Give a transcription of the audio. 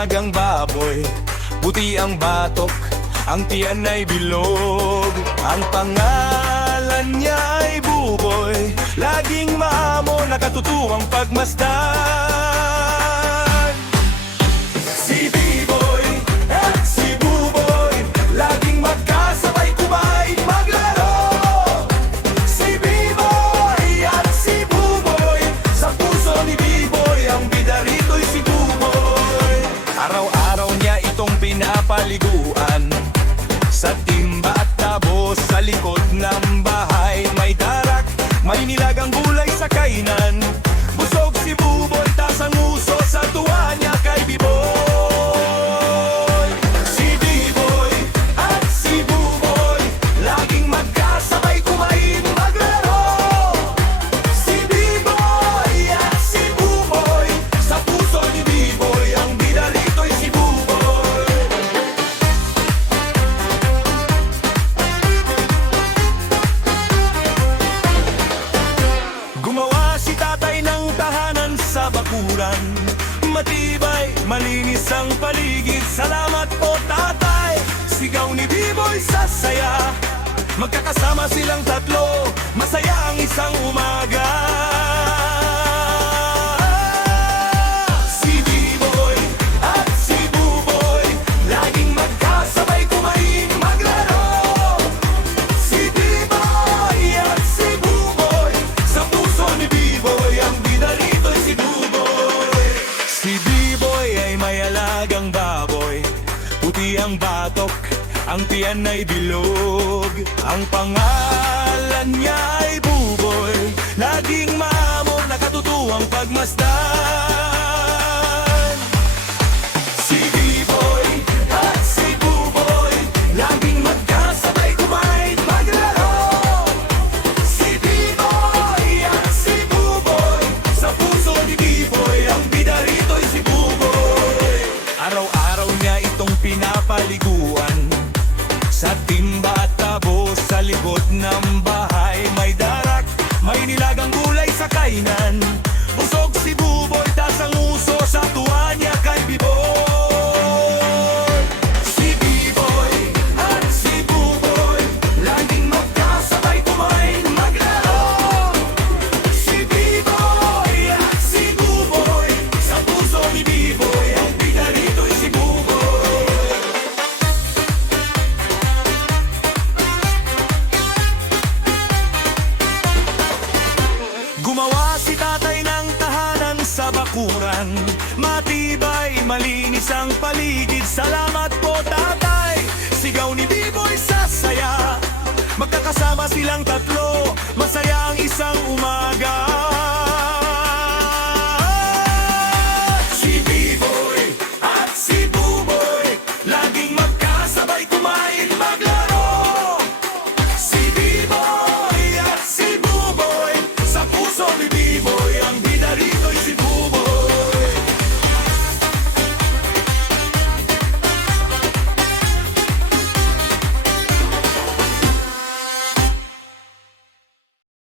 alagang baboy. Puti ang batok, ang tiyan ay bilog. Ang pangalan niya ay Buboy, laging maamo, nakatutuwang pagmasdan. Si Biboy at si Buboy, laging magkasabay kumain maglaro. Si Biboy at si Buboy, sa puso ni Biboy, ang bida rito'y si Buboy. Araw-araw niya itong pinapaliguan, sa timba at tabo, sa likod ng bahay. May darak, may nilagang gulay sa kainan. Busog si Buboy, tas ang uso sa tuwa niya kay Biboy. Si Biboy at si Buboy, laging magkasabay kumain maglaro. Si Biboy at si Buboy, sa puso ni Biboy, ang bida rito'y si Buboy. Gumawa si tatay ng tahanan sa bakuran. Matibay, malinis ang paligid. Salamat po tatay, sigaw ni Biboy sa saya. Magkakasama silang tatlo, masaya ang isang umaga. Si Biboy at si Buboy, laging magkasabay kumain maglaro. Si Biboy at si Buboy, sa puso ni Biboy, ang bida rito'y si Buboy. Si Biboy ay may alagang baboy, puti ang batok, ang tiyan ay bilog. Ang pangalan niya ay Buboy, laging maamo, nakatutuwang pagmasdan. Si Biboy at si Buboy, laging magkasabay kumain maglaro. Si Biboy at si Buboy, sa puso ni Biboy, ang bida rito'y si Buboy. Araw-araw niya itong pinapaliguan, sa timba at tabo, sa likod ng bahay. May darak, may nilagang gulay sa kainan. Busog si Buboy, tas ang uso sa tuwa niya kay Biboy. Si Biboy at si Buboy, laging magkasabay kumain maglaro. Si Biboy at si Buboy, sa puso ni Biboy, ang bida rito'y si Buboy. Gumawa si tatay ng tahanan sa bakuran. Matibay, malinis ang paligid. Salamat po tatay, sigaw ni Biboy sa saya. Magkakasama silang tatlo, masaya ang isang umaga.